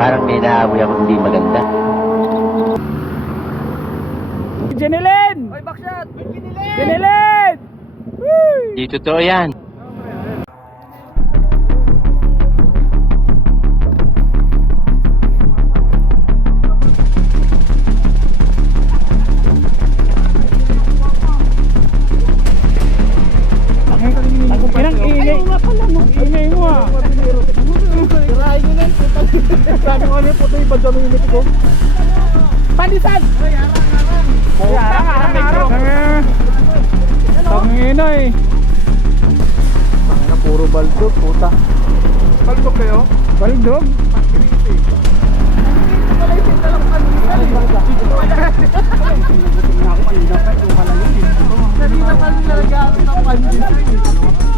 Parang may naamoy ako hindi maganda. Jenilyn! Oy, backshot! Jenilyn! Di totoo yan. Inang ingay. Ingay mo ah. Tirahin nyo na yung putang. Sabi ko ano yung puto yung badya ng unit ko. Panisan! Arang. Tangina eh. Tangina puro baldog, puta. Baldog kayo? Baldog?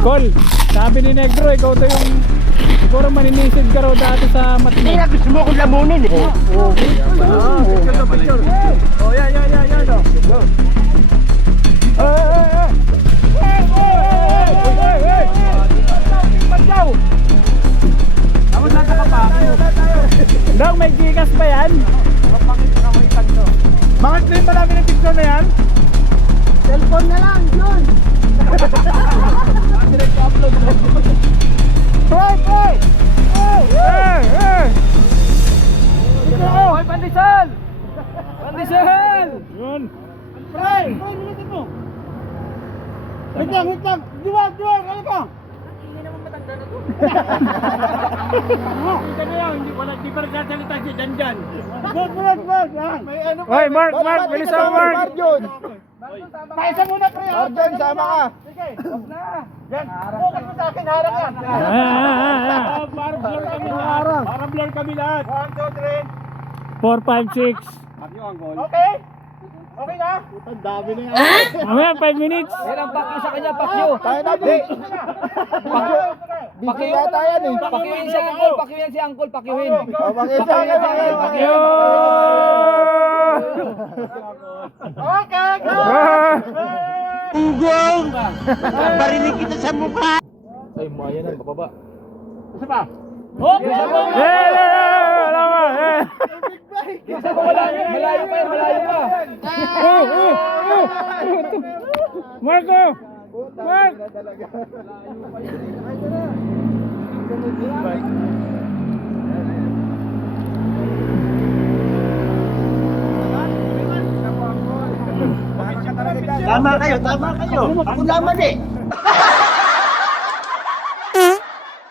Col, sabi ni Negro, ikaw to yung siguro maninisid ka raw dati sa matno. Hindi na gusto mo akong lamunin eh. Picture. Oh, yan. Ako na nakapako. Dong, may gigas pa yan? Mga claim ba namin yung picture na yan? Cellphone na lang, yun! Direct upload. Hey! Oy, Pandesal! Pandesal! Yun. Pre! Wait lang! Diwad! Ano ka? Hindi naman matanda na to. Hindi pa nagsasalita si Janjan. Wag! Yan! May ano pa? Oy, Mark, bilis ako, Mark. Arjun! Paisa muna, pre! Arjun, sama ka! Sige, wag na! Yan! Focus mo sa akin, harap yan! Para blur kami lahat. Para blur kami lahat. 1, 2, 4, 5, 6. 3. Okay? Okay na? Putang dami na yan. Mamaya, 5 minutes. Yan ang pakyo sa kanya, pakyo. Tayo na, pre! Video yata yan eh. Pakyuhin si Uncle, pakyuhin si Uncle, pakyuhin. Pakita ka. Yo! Okay, go! Ugong! Barinig kita sa mukha! Ay, maya na, bababa. Isa pa? Malayo pa yan, malayo pa. Marco! Mark! Tama kayo! Ako naman eh!